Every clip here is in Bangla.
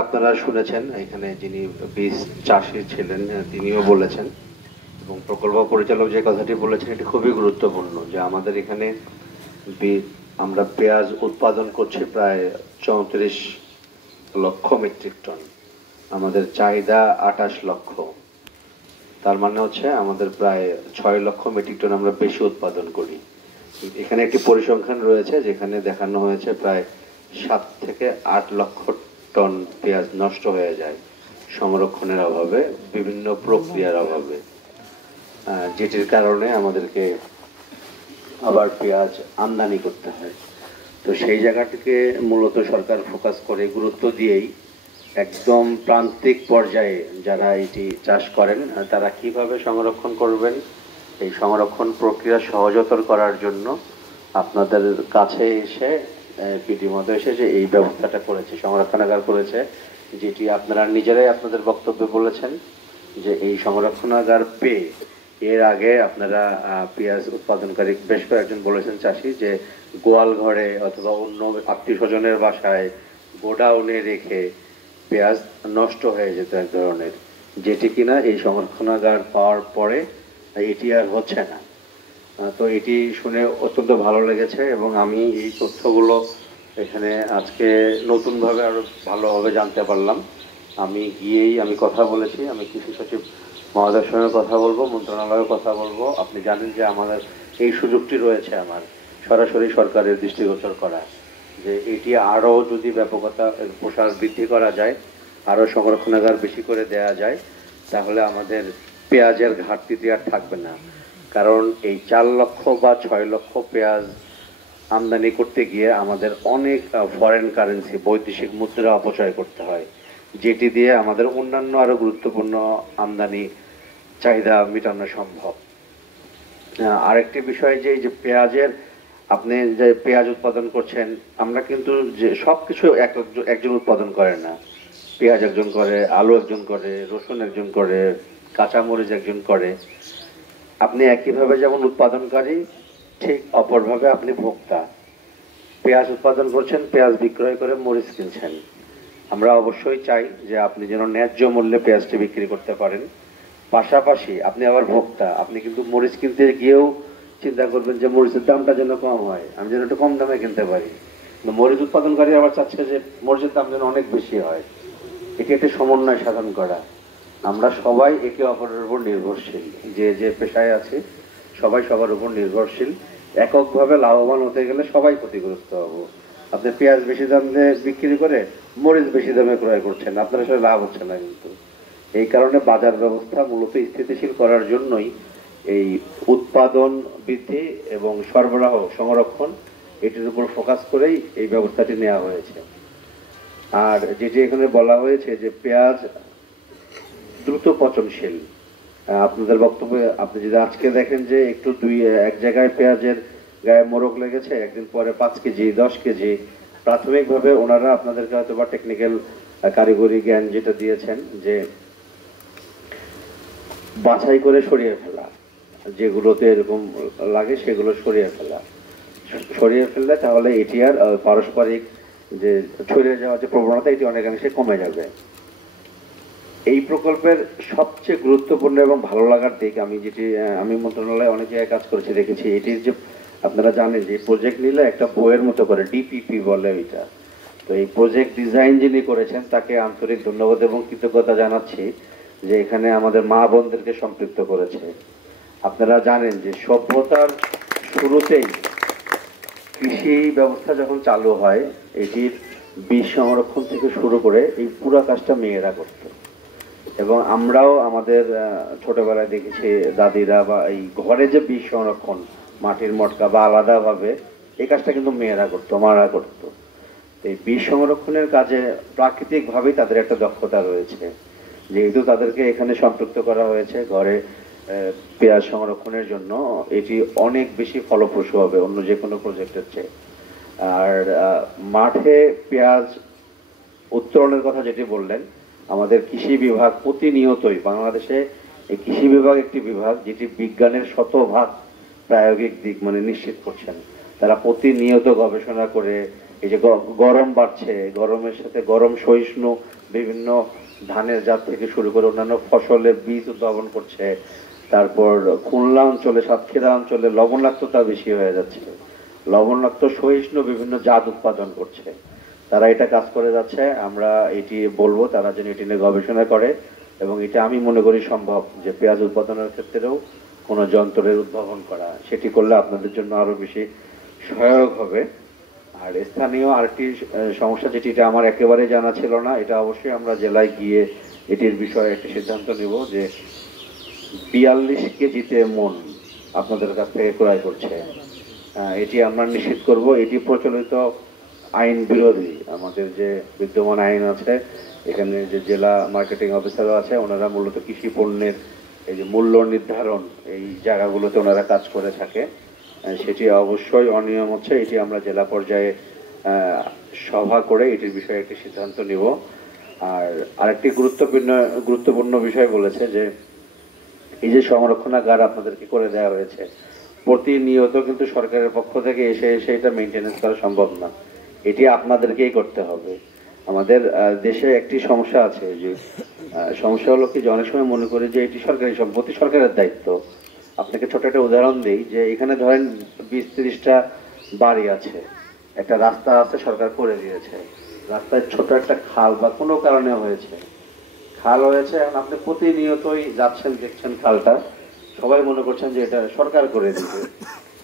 আপনারা শুনেছেন এখানে যিনি বীজ চাষী ছিলেন তিনিও বলেছেন এবং প্রকল্প পরিচালক যে কথাটি বলেছেন এটি খুবই গুরুত্বপূর্ণ যে আমাদের এখানে আমরা পেঁয়াজ উৎপাদন করছি প্রায় 34 লক্ষ মেট্রিক টন, আমাদের চাহিদা 28 লক্ষ। তার মানে হচ্ছে আমাদের প্রায় 6 লক্ষ মেট্রিক টন আমরা বেশি উৎপাদন করি। এখানে একটি পরিসংখ্যান রয়েছে যেখানে দেখানো হয়েছে প্রায় 7 থেকে 8 লক্ষ টন পেঁয়াজ নষ্ট হয়ে যায় সংরক্ষণের অভাবে, বিভিন্ন প্রক্রিয়ার অভাবে, যেটির কারণে আমাদেরকে আবার পেঁয়াজ আমদানি করতে হয়। তো সেই জায়গাটিকে মূলত সরকার ফোকাস করে গুরুত্ব দিয়েই একদম প্রান্তিক পর্যায়ে যারা এটি চাষ করেন তারা কিভাবে সংরক্ষণ করবেন এই সংরক্ষণ প্রক্রিয়া সহজতর করার জন্য আপনাদের কাছে এসে পিডি মহোদয় এসে যে এই ব্যবস্থাটা করেছে, সংরক্ষণাগার করেছে, যেটি আপনারা নিজেরাই আপনাদের বক্তব্যে বলেছেন যে এই সংরক্ষণাগার পেয়ে এর আগে আপনারা পেঁয়াজ উৎপাদনকারী বেশ কয়েকজন বলেছেন চাষি যে গোয়াল ঘরে অথবা অন্য আত্মীয় স্বজনের বাসায় গোডাউনে রেখে পেঁয়াজ নষ্ট হয়ে যেত এক ধরনের, যেটি কিনা এই সংরক্ষণাগার পাওয়ার পরে এটি আর হচ্ছে না। তো এটি শুনে অত্যন্ত ভালো লেগেছে এবং আমি এই তথ্যগুলো এখানে আজকে নতুনভাবে আরো ভালোভাবে জানতে পারলাম। আমি গিয়েই আমি কথা বলেছি, আমি কৃষি সচিব মহোদয়ের সঙ্গে কথা বলবো, মন্ত্রণালয়ে কথা বলবো। আপনি জানেন যে আমাদের এই সুযোগটি রয়েছে আমার সরাসরি সরকারের দৃষ্টিগোচর করা, যে এটি আরও যদি ব্যাপকতা প্রসার বৃদ্ধি করা যায়, আরও সংরক্ষণাগার বেশি করে দেয়া যায়, তাহলে আমাদের পেঁয়াজের ঘাটতিটি আর থাকবে না। কারণ এই 4 লক্ষ বা 6 লক্ষ পেঁয়াজ আমদানি করতে গিয়ে আমাদের অনেক ফরেন কারেন্সি বৈদেশিক মুদ্রা অপচয় করতে হয়, যেটি দিয়ে আমাদের অন্যান্য আরো গুরুত্বপূর্ণ আমদানি চাহিদা মেটানো সম্ভব। আরেকটি বিষয় যে যে পেঁয়াজের আপনি যে পেঁয়াজ উৎপাদন করছেন, আমরা কিন্তু যে সবকিছু একজন উৎপাদন করে না। পেঁয়াজ একজন করে, আলু একজন করে, রসুন একজন করে, কাঁচামরিচ একজন করে। আপনি একইভাবে যেমন উৎপাদনকারী, ঠিক অপরভাবে আপনি ভোক্তা। পেঁয়াজ উৎপাদন করছেন, পেঁয়াজ বিক্রয় করে মরিচ কিনছেন। আমরা অবশ্যই চাই যে আপনি যেন ন্যায্য মূল্যে পেঁয়াজটি বিক্রি করতে পারেন। পাশাপাশি আপনি আবার ভোক্তা, আপনি কিন্তু মরিচ কিনতে গিয়েও চিন্তা করবেন যে মরিচের দামটা যেন কম হয়, আমি যেন একটু কম দামে কিনতে পারি। মরিচ উৎপাদনকারী আবার চাচ্ছে যে মরিচের দাম যেন অনেক বেশি হয়। এটি একটি সমন্বয় সাধন করা। আমরা সবাই একে অপরের উপর নির্ভরশীল, যে যে পেশায় আছে সবাই সবার উপর নির্ভরশীল। এককভাবে লাভবান হতে গেলে সবাই ক্ষতিগ্রস্ত হব। আপনি পেঁয়াজ বেশি দাম দিয়ে বিক্রি করে মরিচ বেশি দামে ক্রয় করছেন, আপনার আসলে লাভ হচ্ছে না। কিন্তু এই কারণে বাজার ব্যবস্থা মূলত স্থিতিশীল করার জন্যই এই উৎপাদন বৃদ্ধি এবং সরবরাহ সংরক্ষণ এটির উপর ফোকাস করেই এই ব্যবস্থাটি নেওয়া হয়েছে। আর যেটি এখানে বলা হয়েছে যে পেঁয়াজ দ্রুত পচনশীল, আপনাদের বক্তব্যে আপনি যদি আজকে দেখেন যে একটু এক জায়গায় পেঁয়াজের গায়ে মোরগ লেগেছে, একদিন পরে 5 কেজি 10 কেজি, প্রাথমিকভাবে ওনারা আপনাদেরকে হয়তো বা টেকনিক্যাল কারিগরি জ্ঞান যেটা দিয়েছেন যে বাছাই করে সরিয়ে ফেলা, যেগুলোতে এরকম লাগে সেগুলো সরিয়ে ফেললে তাহলে এটি আর পারস্পরিক যে ছড়িয়ে যাওয়ার যে প্রবণতা এটি অনেকাংশে কমে যাবে। এই প্রকল্পের সবচেয়ে গুরুত্বপূর্ণ এবং ভালো লাগার দিক আমি মন্ত্রণালয়ে অনেক জায়গায় কাজ করেছি, দেখেছি এটির যে আপনারা জানেন যে প্রজেক্ট নিলে একটা বইয়ের মতো করে ডিপিপি বলে এটা। তো এই প্রজেক্ট ডিজাইন যিনি করেছেন তাকে আন্তরিক ধন্যবাদ এবং কৃতজ্ঞতা জানাচ্ছি যে এখানে আমাদের মা বোনদেরকে সম্পৃক্ত করেছে। আপনারা জানেন যে সভ্যতার শুরুতেই কৃষি ব্যবস্থা যখন চালু হয় এটির বীজ সংরক্ষণ থেকে শুরু করে এই পুরো কাজটা মেয়েরা করত এবং আমরাও আমাদের ছোটবেলায় দেখেছি দাদিরা বা এই ঘরে যে বীজ সংরক্ষণ মাটির মটকা বা আলাদাভাবে এই কাজটা কিন্তু মেয়েরা করতো, মারা করতো। এই বীজ সংরক্ষণের কাজে প্রাকৃতিকভাবেই তাদের একটা দক্ষতা রয়েছে, যেহেতু তাদেরকে এখানে সম্পৃক্ত করা হয়েছে ঘরে পেঁয়াজ সংরক্ষণের জন্য, এটি অনেক বেশি ফলপ্রসূ হবে অন্য যে কোনো প্রজেক্টের চেয়ে। আর মাঠে পেঁয়াজ উত্তোলনের কথা যেটি বললেন, আমাদের কৃষি বিভাগ প্রতিনিয়তই বাংলাদেশে এই কৃষি বিভাগ একটি বিভাগ যেটি বিজ্ঞানের শতভাগ প্রায়োগিক দিক মানে নিশ্চিত করছেন। তারা প্রতিনিয়ত গবেষণা করে এই যে গরম বাড়ছে, গরমের সাথে গরম সহিষ্ণু বিভিন্ন ধানের জাত থেকে শুরু করে অন্যান্য ফসলের বীজ উদ্ভাবন করছে। তারপর খুলনা অঞ্চলে, সাতক্ষীরা অঞ্চলে লবণাক্ততা বেশি হয়ে যাচ্ছে, লবণাক্ত সহিষ্ণু বিভিন্ন জাত উৎপাদন করছে। তারা এটা কাজ করে যাচ্ছে। আমরা এটি বলবো তারা যেন এটি নিয়ে গবেষণা করে, এবং এটা আমি মনে করি সম্ভব যে পেঁয়াজ উৎপাদনের ক্ষেত্রেও কোনো যন্ত্রের উদ্ভাবন করা, সেটি করলে আপনাদের জন্য আরো বেশি সহায়ক হবে। আর স্থানীয় আরেকটি সমস্যা যেটি, এটা আমার একেবারে জানা ছিল না, এটা অবশ্যই আমরা জেলায় গিয়ে এটির বিষয়ে একটি সিদ্ধান্ত নিব যে 42 কেজিতে মন আপনাদের কাছ থেকে ক্রয় করছে। এটি আমরা নিশ্চিত করব। এটি প্রচলিত আইন বিরোধী। আমাদের যে বিদ্যমান আইন আছে, এখানে যে জেলা মার্কেটিং অফিসারও আছে, ওনারা মূলত কৃষি পণ্যের এই যে মূল্য নির্ধারণ এই জায়গাগুলোতে ওনারা কাজ করে থাকে, সেটি অবশ্যই অনিয়ম হচ্ছে। এটি আমরা জেলা পর্যায়ে সভা করে এটির বিষয়ে একটি সিদ্ধান্ত নিব। আর আরেকটি গুরুত্বপূর্ণ বিষয় বলেছে যে এই যে সংরক্ষণাগার আপনাদেরকে করে দেওয়া হয়েছে, প্রতিনিয়ত কিন্তু সরকারের পক্ষ থেকে এসে এটা মেনটেনেন্স করা সম্ভব না, এটি আপনাদেরকেই করতে হবে। আমাদের দেশে একটি সমস্যা আছে, যে সমস্যা হলো কি, যে অনেক সময় মনে করি যে এটি সরকারি সম্পত্তি, সরকারের দায়িত্ব। আপনাকে ছোট একটা উদাহরণ দিই, যে এখানে ধরেন 20-30টা বাড়ি আছে, একটা রাস্তা আছে, সরকার করে দিয়েছে, রাস্তায় ছোট একটা খাল বা কোনো কারণে হয়েছে, খাল হয়েছে, এখন আপনি প্রতিনিয়তই যাচ্ছেন, দেখছেন খালটা, সবাই মনে করছেন যে এটা সরকার করে দিবে।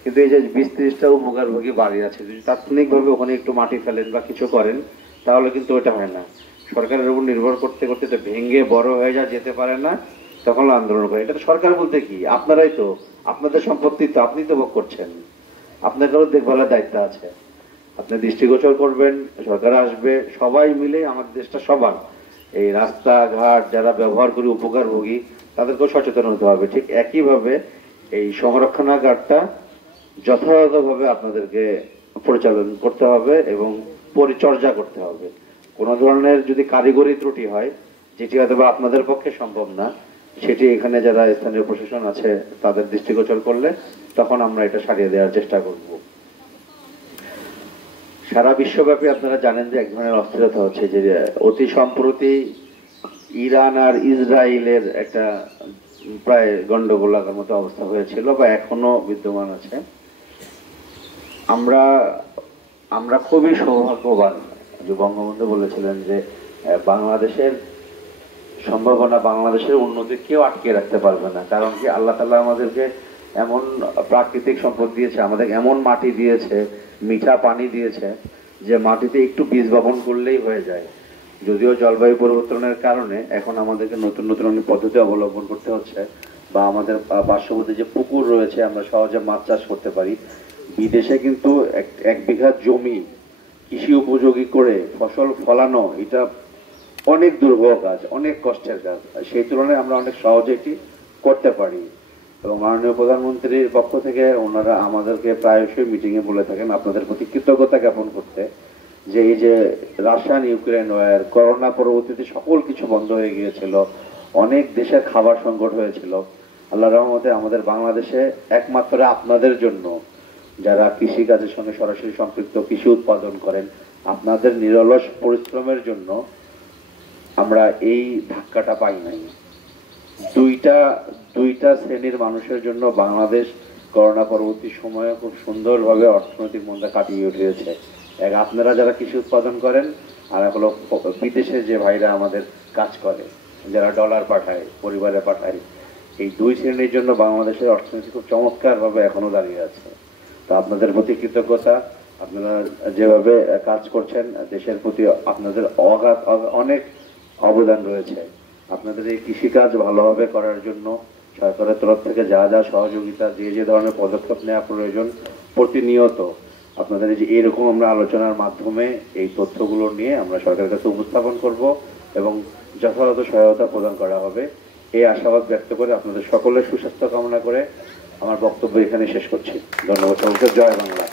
কিন্তু এই যে 20-30টা উপকারভোগী বাড়ি আছে, যদি তাৎক্ষণিকভাবে ওখানে একটু মাটি ফেলেন বা কিছু করেন, তাহলে কিন্তু ওটা হয় না। সরকারের উপর নির্ভর করতে করতে তো ভেঙে বড় হয়ে যেতে পারে না, তখন আন্দোলন করে। এটা তো সরকার বলতে কি, আপনারাই তো, আপনাদের সম্পত্তি তো, আপনি তো ভোগ করছেন, আপনাদেরও দেখভালের দায়িত্ব আছে। আপনি দৃষ্টিগোচর করবেন, সরকার আসবে, সবাই মিলে, আমাদের দেশটা সবার, এই রাস্তাঘাট যারা ব্যবহার করি উপকারভোগী, তাদেরকেও সচেতন হতে হবে। ঠিক একইভাবে এই সংরক্ষণাগারটা যথাযথভাবে আপনাদেরকে পরিচালন করতে হবে এবং পরিচর্যা করতে হবে। কোনো ধরনের যদি কারিগরি ত্রুটি হয়, যেটি হয়তো আপনাদের পক্ষে সম্ভব না, সেটি এখানে যারা স্থানীয় প্রশাসন আছে তাদের দৃষ্টিগোচর করলে তখন আমরা এটা সারিয়ে দেওয়ার চেষ্টা করব। সারা বিশ্বব্যাপী আপনারা জানেন যে এক ধরনের অস্থিরতা হচ্ছে, যে অতি সম্প্রতি ইরান আর ইসরায়েলের একটা প্রায় গন্ডগোল লাগার মতো অবস্থা হয়েছিল বা এখনো বিদ্যমান আছে। আমরা খুবই সৌভাগ্যবান যে বঙ্গবন্ধু বলেছিলেন যে বাংলাদেশের সম্ভাবনা, বাংলাদেশের উন্নতি কেউ আটকে রাখতে পারবে না। কারণ কি, আল্লাহ তাআলা আমাদেরকে এমন প্রাকৃতিক সম্পদ দিয়েছে, আমাদের এমন মাটি দিয়েছে, মিঠা পানি দিয়েছে, যে মাটিতে একটু বীজ বপন করলেই হয়ে যায়। যদিও জলবায়ু পরিবর্তনের কারণে এখন আমাদেরকে নতুন নতুন অনেক পদ্ধতি অবলম্বন করতে হচ্ছে, বা আমাদের পার্শ্ববর্তী যে পুকুর রয়েছে, আমরা সহজে মাছ চাষ করতে পারি। বিদেশে কিন্তু এক বিঘা জমি কৃষি উপযোগী করে ফসল ফলানো, এটা অনেক দুর্বহ কাজ, অনেক কষ্টের কাজ। সেই তুলনায় আমরা অনেক সহজে এটি করতে পারি। এবং মাননীয় প্রধানমন্ত্রীর পক্ষ থেকে ওনারা আমাদেরকে প্রায়শই মিটিংয়ে বলে থাকেন আপনাদের প্রতি কৃতজ্ঞতা জ্ঞাপন করতে, যে এই যে রাশিয়ান ইউক্রেন ওয়ার, করোনা পরবর্তীতে সকল কিছু বন্ধ হয়ে গিয়েছিল, অনেক দেশের খাবার সংকট হয়েছিল, আল্লাহর রহমতে আমাদের বাংলাদেশে একমাত্র আপনাদের জন্য, যারা কৃষি কাজের সঙ্গে সরাসরি সম্পৃক্ত, কৃষি উৎপাদন করেন, আপনাদের নিরলস পরিশ্রমের জন্য আমরা এই ধাক্কাটা পাই নাই। দুইটা শ্রেণীর মানুষের জন্য বাংলাদেশ করোনা পরবর্তী সময়ে খুব সুন্দরভাবে অর্থনৈতিক মন্দা কাটিয়ে উঠেছে। এক, আপনারা যারা কৃষি উৎপাদন করেন, আর এক হলো বিদেশে যে ভাইরা আমাদের কাজ করে, যারা ডলার পাঠায়, পরিবারে পাঠায়। এই দুই শ্রেণীর জন্য বাংলাদেশের অর্থনীতি খুব চমৎকারভাবে এখনো দাঁড়িয়ে আছে। তো আপনাদের প্রতি কৃতজ্ঞতা। আপনারা যেভাবে কাজ করছেন, দেশের প্রতি আপনাদের অনেক অবদান রয়েছে। আপনাদের এই কৃষিকাজ ভালোভাবে করার জন্য সরকারের তরফ থেকে যা যা সহযোগিতা, যে ধরনের পদক্ষেপ নেওয়া প্রয়োজন, প্রতিনিয়ত আপনাদের এই যে এরকম আমরা আলোচনার মাধ্যমে এই তথ্যগুলো নিয়ে আমরা সরকারের কাছে উপস্থাপন করব এবং যথাযথ সহায়তা প্রদান করা হবে, এই আশাবাদ ব্যক্ত করে আপনাদের সকলের সুস্বাস্থ্য কামনা করে আমার বক্তব্য এখানে শেষ করছি। ধন্যবাদ সকলকে। জয় বাংলা।